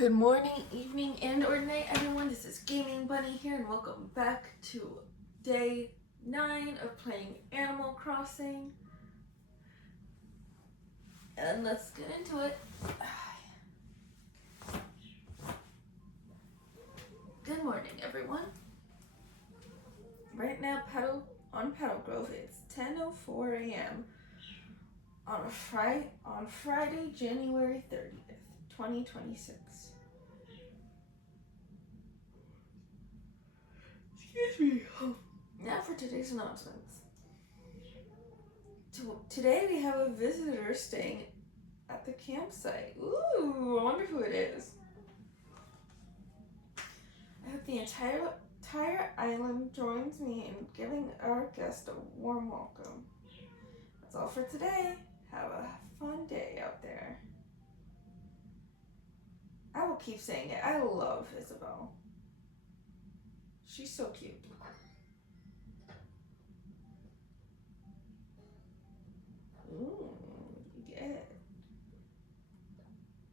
Good morning, evening, and or night, everyone. This is Gaming Bunny here, and welcome back to day 9 of playing Animal Crossing. And let's get into it. Good morning, everyone. Right now, on Petalgrove, it's 10:04 a.m. on Friday, January 30th, 2026. Excuse me. Now for today's announcements. Today we have a visitor staying at the campsite. Ooh, I wonder who it is. I hope the entire island joins me in giving our guest a warm welcome. That's all for today. Have a fun day out there. I will keep saying it. I love Isabel. She's so cute. Ooh, yeah.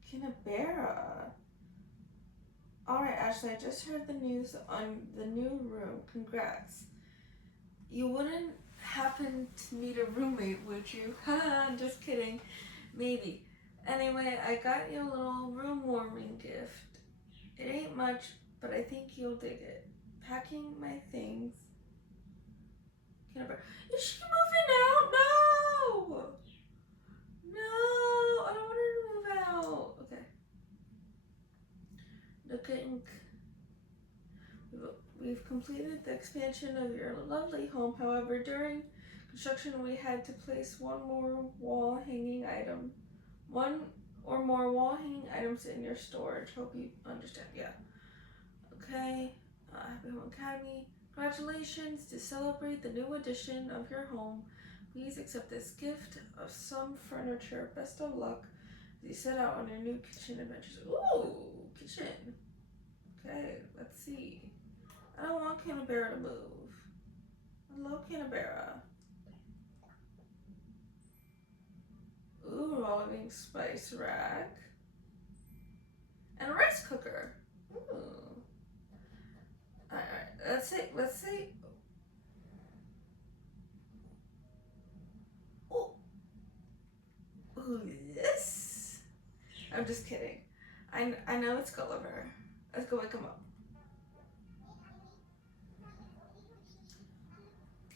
Canberra. Alright, Ashley, I just heard the news on the new room. Congrats. You wouldn't happen to need a roommate, would you? Haha, just kidding. Maybe. Anyway, I got you a little room warming gift. It ain't much, but I think you'll dig it. Packing my things. Is she moving out? No! No! I don't want her to move out. Okay. Looking. We've completed the expansion of your lovely home. However, during construction, we had to place one or more wall hanging items in your storage. Hope you understand. Yeah. Okay. Happy Home Academy. Congratulations! To celebrate the new addition of your home, please accept this gift of some furniture. Best of luck as you set out on your new kitchen adventures. Ooh, kitchen. Okay, let's see. I don't want Canberra to move. I love Canberra. Ooh, rolling spice rack. And a rice cooker. Ooh. Alright, let's see. Ooh, this? I'm just kidding. I know it's Gulliver. Let's go wake him up.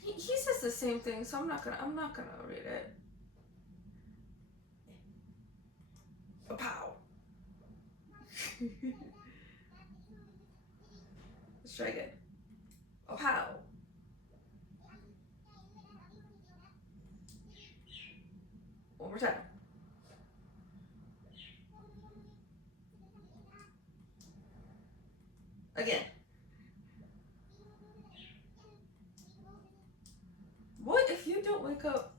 He says the same thing, so I'm not gonna read it. Pow. Let's try again. Pow. One more time. Again. What if you don't wake up?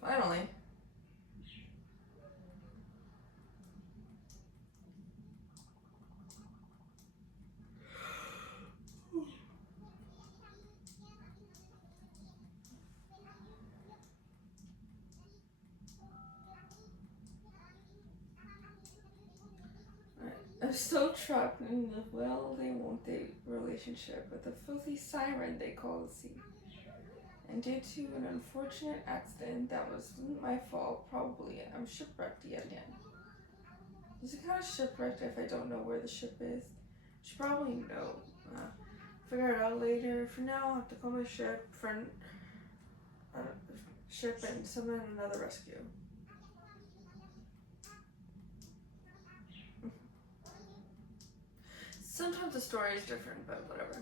Finally. I'm so trapped in the they won't they relationship with the filthy siren they call the sea. And due to an unfortunate accident that wasn't my fault, probably I'm shipwrecked yet again. Is it kind of shipwrecked if I don't know where the ship is? Should probably know. Figure it out later. For now, I'll have to call my ship, and summon another rescue. Sometimes the story is different, but whatever.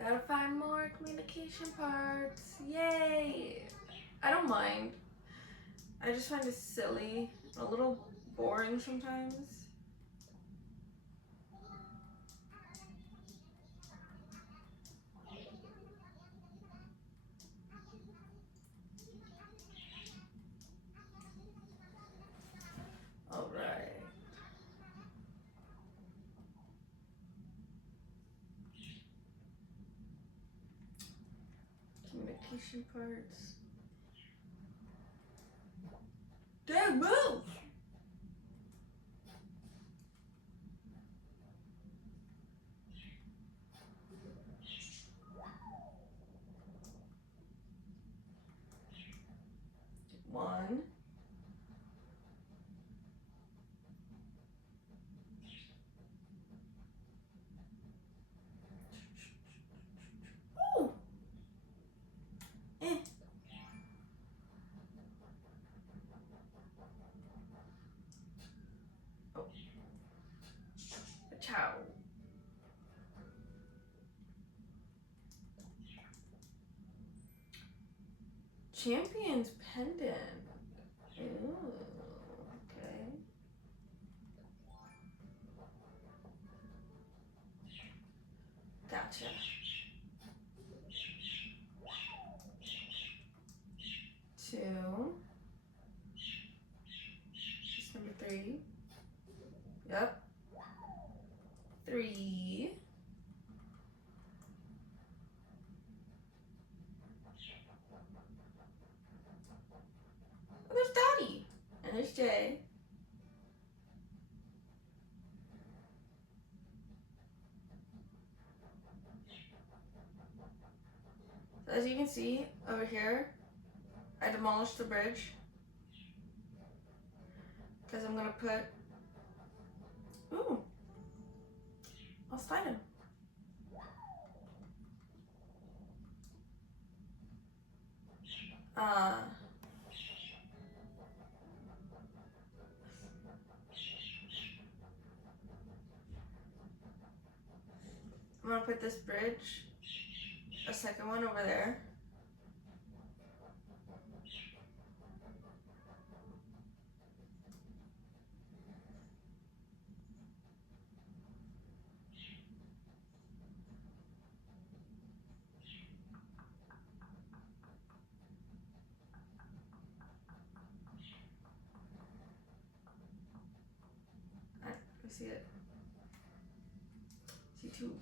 Gotta find more communication parts. Yay! I don't mind. I just find it silly, a little boring sometimes. Alright. fabrication parts. Damn, move! One. Ooh! Eh. Oh. Ciao. Champion's pendant. Ooh, okay. Gotcha. 2. This number 3. Yep. 3. Oh, there's Dottie. And there's Jay. So as you can see over here, I demolished the bridge. Because I'm gonna put, ooh, I'll slide him. I'm gonna put this bridge, a second one over there. I see it. See 2.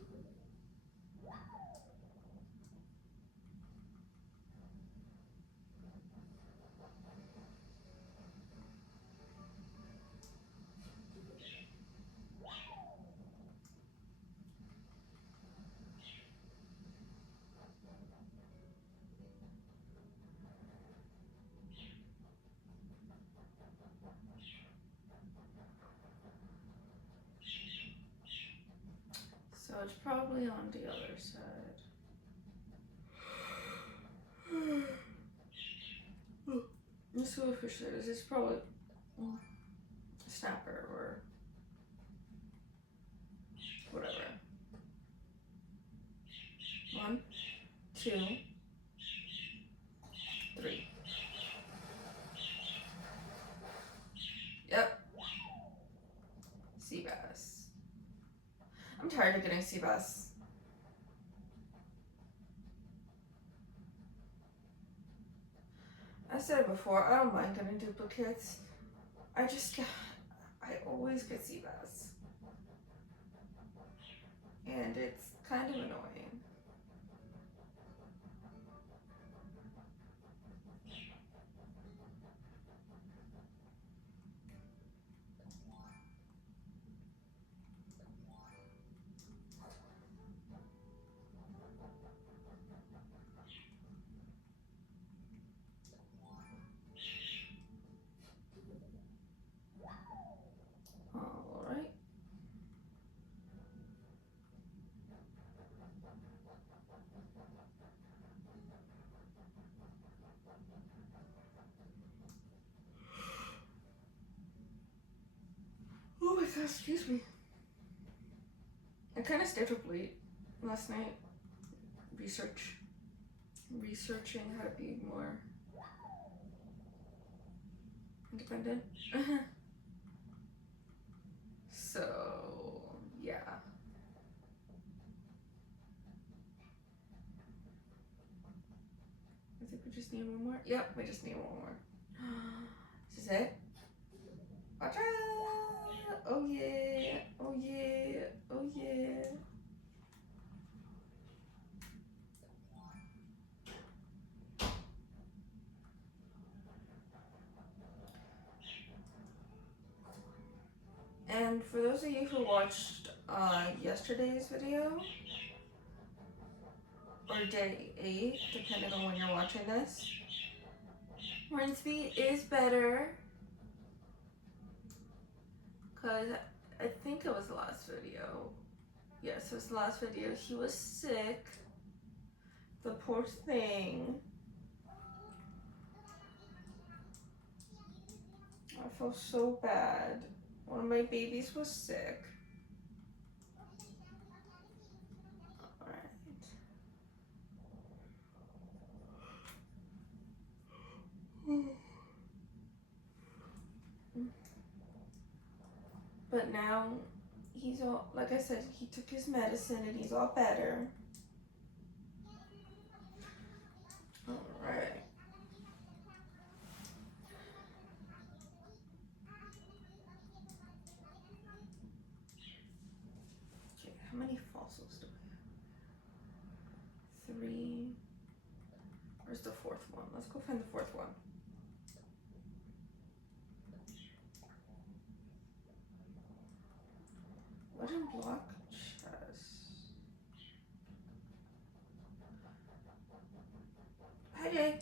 So it's probably on the other side. Let's see what fish it is. It's probably a snapper or whatever. 1, 2, 3. Yep. Sea bass. I'm tired of getting sea bass. I said it before, I don't mind getting duplicates. I always get sea bass. And it's kind of annoying. Alright. Oh my gosh, excuse me. I kind of stayed up late last night researching how to be more independent. So, yeah. I think we just need one more. Yep, we just need one more. This is it. Watch out! Oh yeah! Oh yeah! Oh yeah! for those of you who watched yesterday's video, or day 8, depending on when you're watching this, Hornsby is better, because I think it was the last video. Yes, it was the last video. He was sick. The poor thing. I feel so bad. One of my babies was sick. Alright. But now he's all, like I said, he took his medicine and he's all better. Alright. Okay, how many fossils do we have? 3. Where's the 4th one? Let's go find the 4th one. Wooden block chest. Hi, Jay.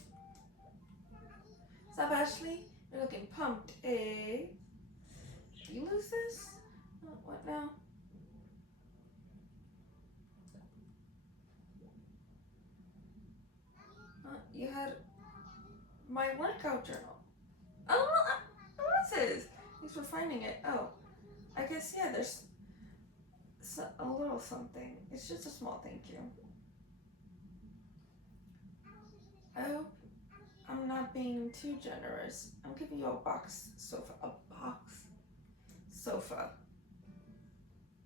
What's up, Ashley? You're looking pumped, eh? Did you lose this? Oh, what now? You had my workout journal. Oh, what is this? Thanks for finding it. Oh, I guess, yeah, there's a little something. It's just a small thank you. I hope I'm not being too generous. I'm giving you a box sofa. A box sofa.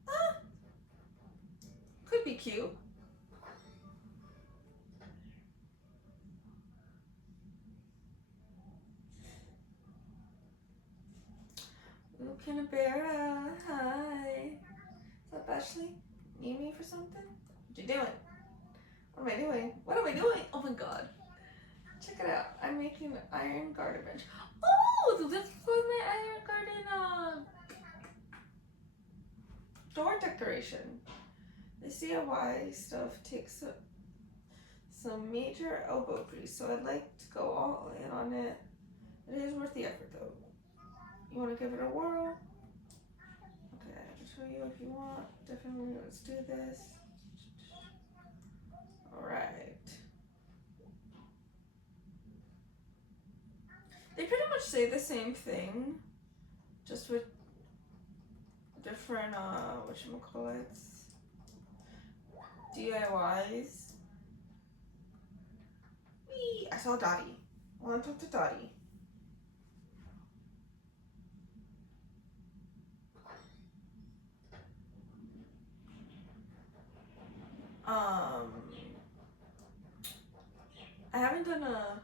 Ah, could be cute. Ooh, Canberra. Hi. What's up, Ashley? Need me for something? What you doing? What am I doing? What am I doing? Oh my god. Check it out. I'm making an iron garden bench. Oh, this is for my iron garden door decoration. The DIY stuff takes some major elbow grease, so I'd like to go all in on it. It is worth the effort though. You want to give it a whirl? Okay, I'll show you if you want. Definitely, let's do this. Alright. They pretty much say the same thing, just with different, whatchamacallits, DIYs. Whee! I saw Dottie. I want to talk to Dottie. I haven't done a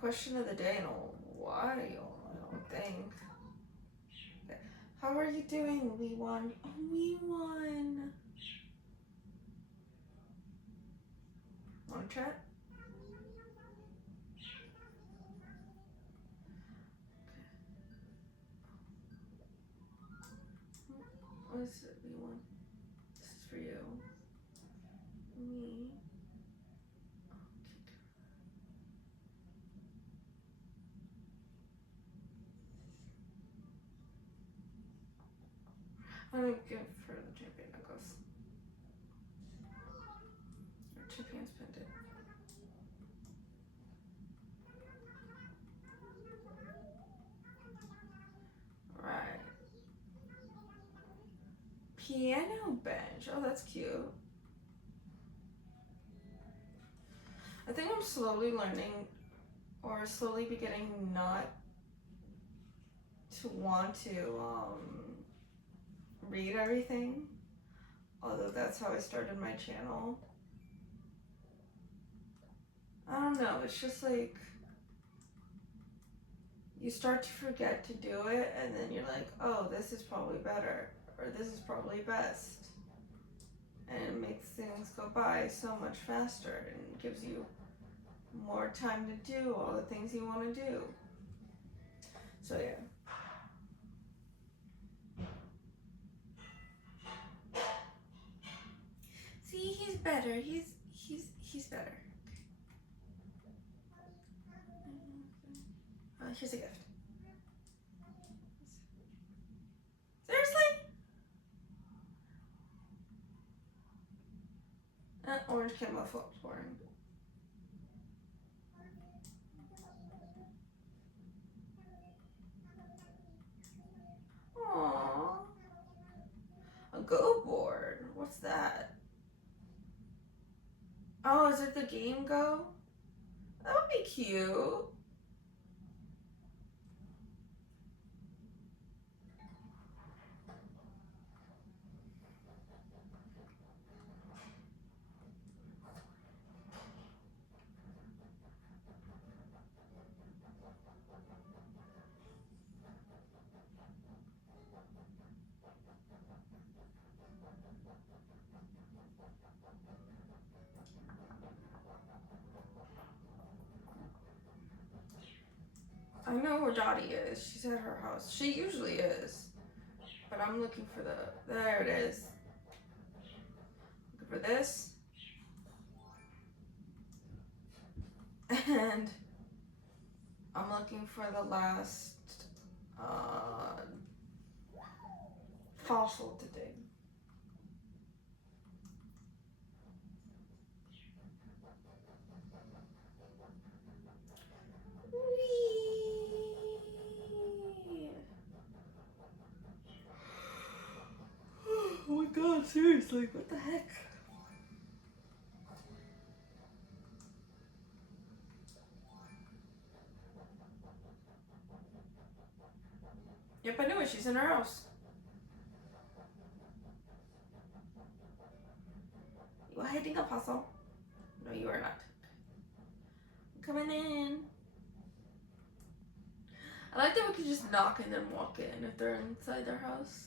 question of the day in a while, I don't think. Okay. How are you doing? We won. Oh, we won. Want to chat? What is it? We won. This is for you. Me. I'm gonna give her the champion necklace. Or champion's pendant. Right. Piano bench. Oh, that's cute. I think I'm slowly learning, or slowly beginning not to want to read everything. Although that's how I started my channel. I don't know, it's just like you start to forget to do it, and then you're like, oh, this is probably better, or this is probably best. And it makes things go by so much faster and gives you more time to do all the things you want to do. So yeah. better. He's better. Here's a gift. Seriously? Orange camo popcorn. Aww. A Go board. What's that? Oh, is it the game Go? That would be cute. I know where Dottie is. She's at her house. She usually is. But I'm looking for the... There it is. Looking for this. And I'm looking for the last fossil to dig. Oh my god, seriously, what the heck? Yep, I knew it. She's in her house. You are hiding a puzzle? No, you are not. I'm coming in. I like that we can just knock and then walk in if they're inside their house.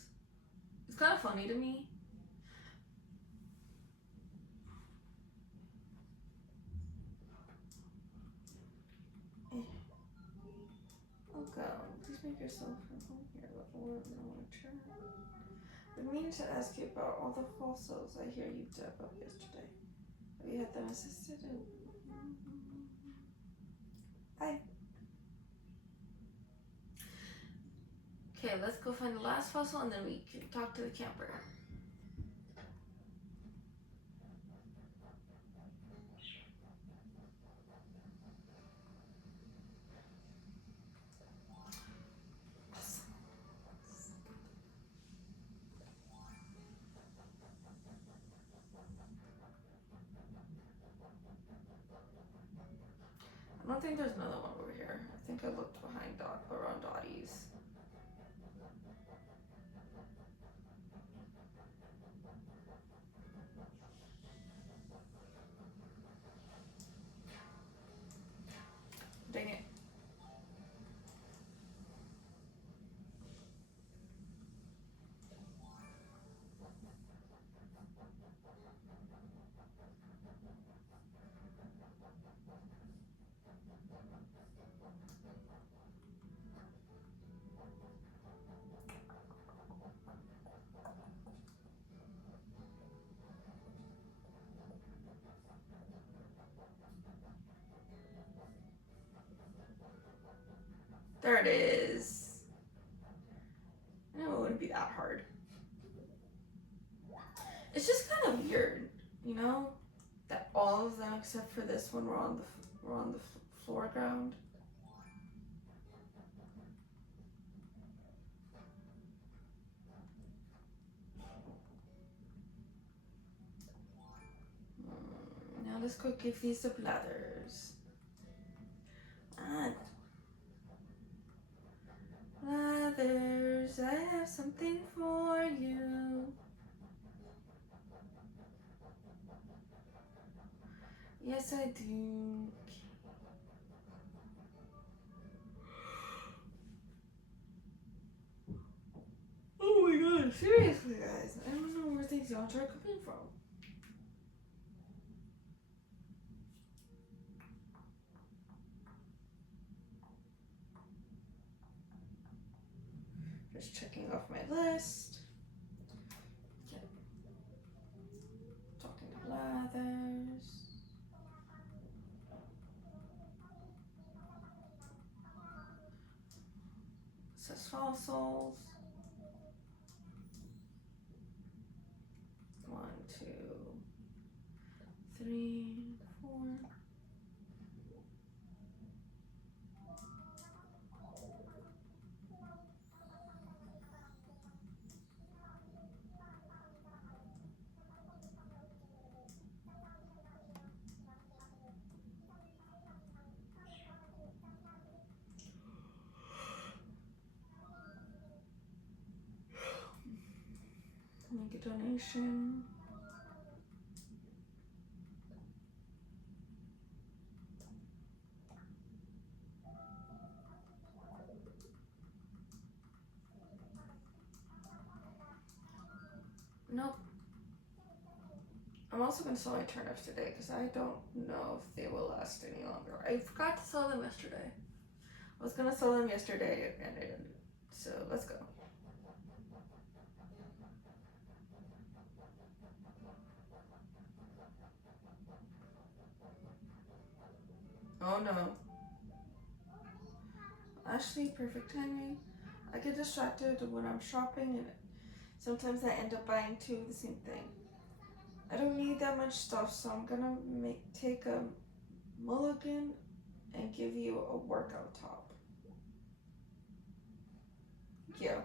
It's kind of funny to me. Welcome. Please make yourself at home here. Or no return. I've been meaning to ask you about all the fossils I hear you dug up yesterday. Have you had them assisted in? Hi. Okay, let's go find the last fossil and then we can talk to the camper. I don't think there's another one over here. I think I looked behind around Dottie's. Dang it. There it is. I know it wouldn't be that hard. It's just kind of weird, you know, that all of them except for this one were on the foreground. Now let's go give these the blathers. And blathers, I have something for you. Yes, I do. Oh my god, seriously, guys. I don't know where these yachts are coming from. Just checking off my list. Okay. Talking to says fossils. 1, 2, 3, 4. Make a donation. Nope. I'm also going to sell my turnips today because I don't know if they will last any longer. I forgot to sell them yesterday. I was going to sell them yesterday and I didn't. So let's go. Oh no. Actually, perfect timing. I get distracted when I'm shopping and sometimes I end up buying two of the same thing. I don't need that much stuff, so I'm gonna take a mulligan and give you a workout top. Thank you.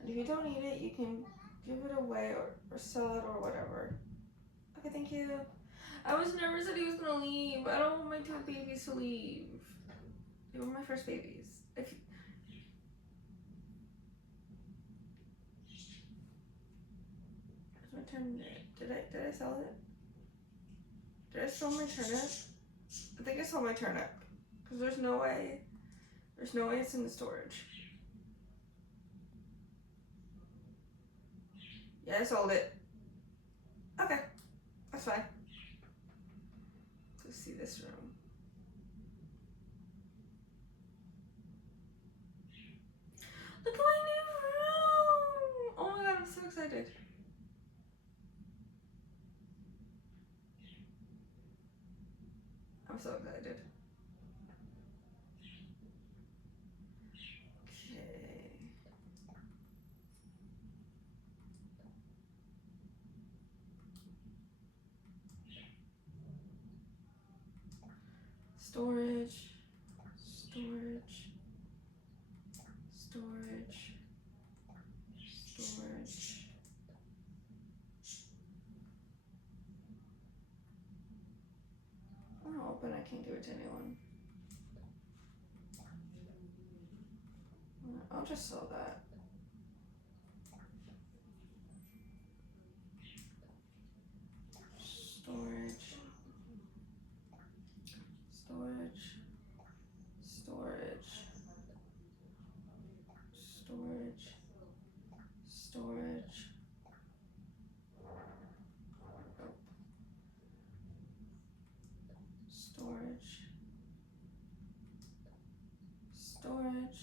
And if you don't need it, you can give it away or sell it or whatever. Okay, thank you. I was nervous that he was gonna leave. I don't want my two babies to leave. They were my first babies. If my turn. Did I sell it? Did I sell my turnip? I think I sold my turnip. Because there's no way it's in the storage. Yeah, I sold it. Okay, that's fine. Let's see this room. Look at my new room! Oh my god, I'm so excited. I'm so excited. Okay. Storage. Storage. Storage. Storage. I'm gonna open, I can't give it to anyone. I'll just sell that. Storage. Storage. Storage. Storage. Storage. Nope. Storage. Storage.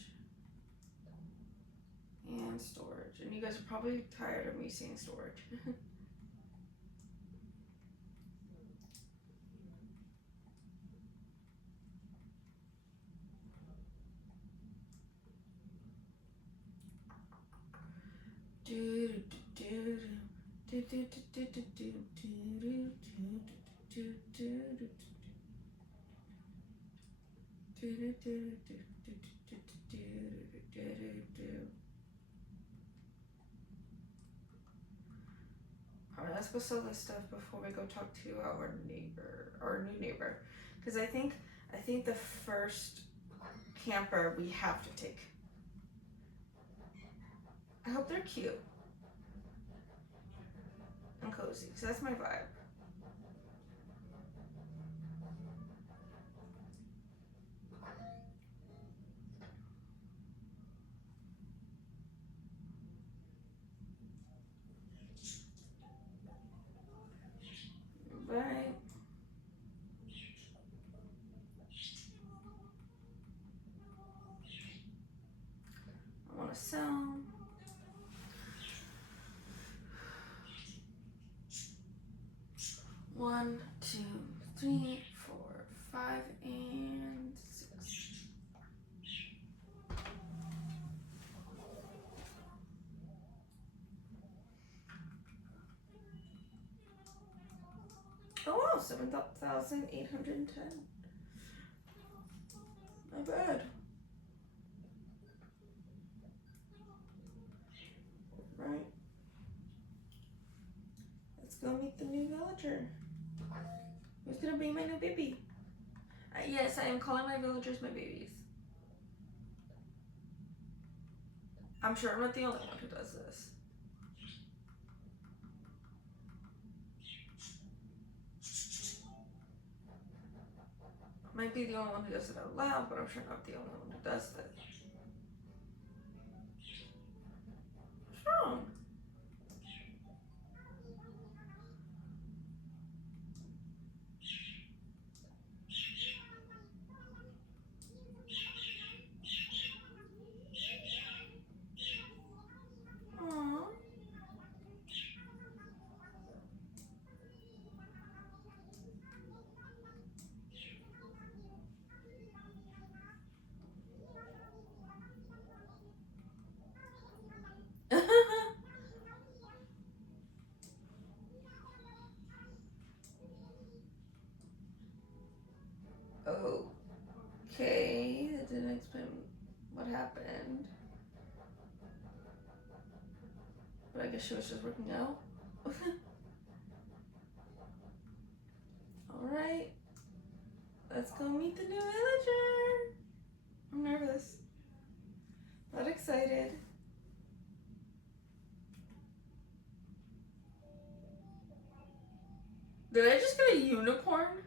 And storage. And you guys are probably tired of me saying storage. Alright, let's go sell this stuff before we go talk to our new neighbor. Because I think the first camper we have to take. I hope they're cute and cozy, because that's my vibe. Right. I want to sell. One, 2, 3, 4, 5, and 6. 7,810. Not bad. Right. Let's go meet the new villager. Who's gonna be my new baby? Yes, I am calling my villagers my babies. I'm sure I'm not the only one who does this. Might be the only one who does it out loud, but I'm sure not the only one who does this. What's wrong? Aww. Okay, that didn't explain what happened. But I guess she was just working out. Alright. Let's go meet the new villager. I'm nervous, but excited. Did I just get a unicorn?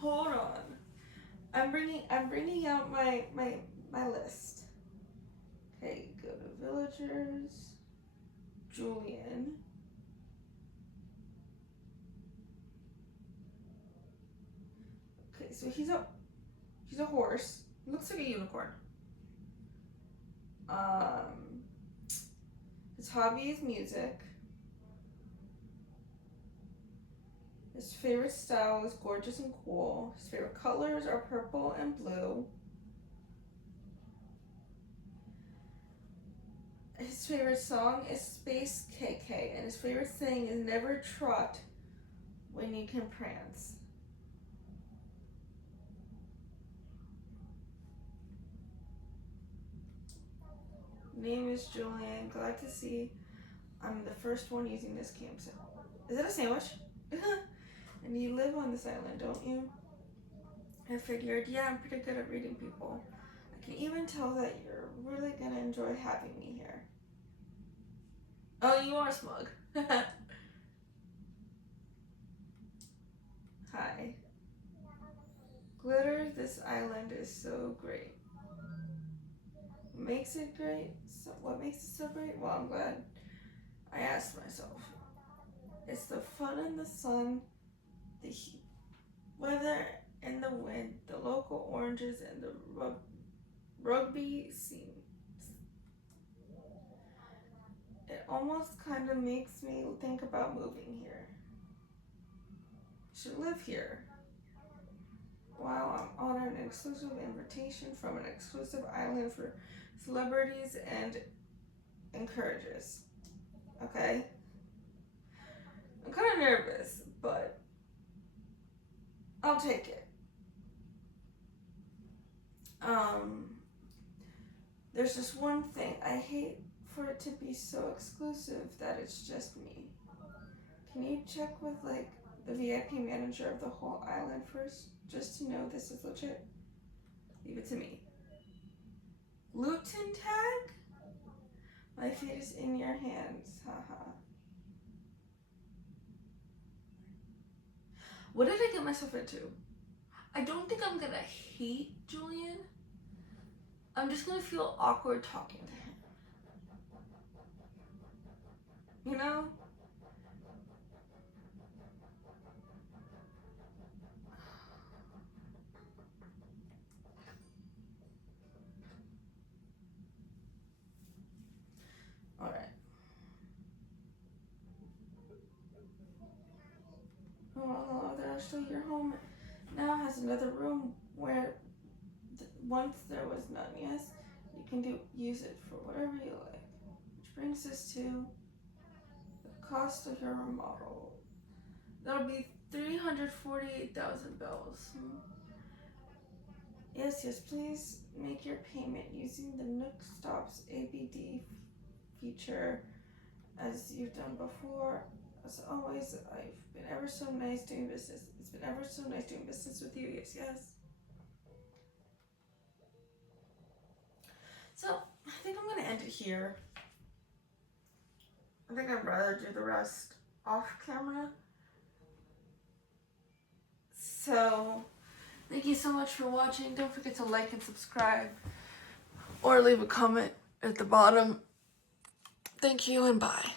Hold on. I'm bringing out my list. Okay, go to villagers. Julian. Okay, so he's a horse. Looks like a unicorn. His hobby is music. His favorite style is gorgeous and cool. His favorite colors are purple and blue. His favorite song is Space KK, and his favorite saying is never trot when you can prance. Name is Julian. Glad to see I'm the first one using this campsite. Is it a sandwich? And you live on this island, don't you? I figured, yeah, I'm pretty good at reading people. I can even tell that you're really gonna enjoy having me here. Oh, you are smug. Hi. Glitter, this island is so great. What makes it great? What makes it so great? Well, I'm glad I asked myself. It's the fun and the sun, the heat, weather and the wind, the local oranges and the rugby scene. It almost kind of makes me think about moving here. I should live here. Wow, I'm on an exclusive invitation from an exclusive island for celebrities and encourages. Okay? I'm kind of nervous, but I'll take it. There's just one thing. I hate for it to be so exclusive that it's just me. Can you check with like the VIP manager of the whole island first, just to know this is legit? Leave it to me. Luton tag? My fate is in your hands. Haha. What did I get myself into? I don't think I'm gonna hate Julian. I'm just gonna feel awkward talking to him. You know? Alright. Oh, there's still your home now has another room where once there was none. Yes, you can use it for whatever you like. Which brings us to the Cost of your remodel. That'll be 348,000 bells. Yes, please make your payment using the Nook Stops ABD feature as you've done before. As always, I've been ever so nice doing business. It's been ever so nice doing business with you. Yes. So, I think I'm going to end it here. I think I'd rather do the rest off camera. So, thank you so much for watching. Don't forget to like and subscribe or leave a comment at the bottom. Thank you and bye.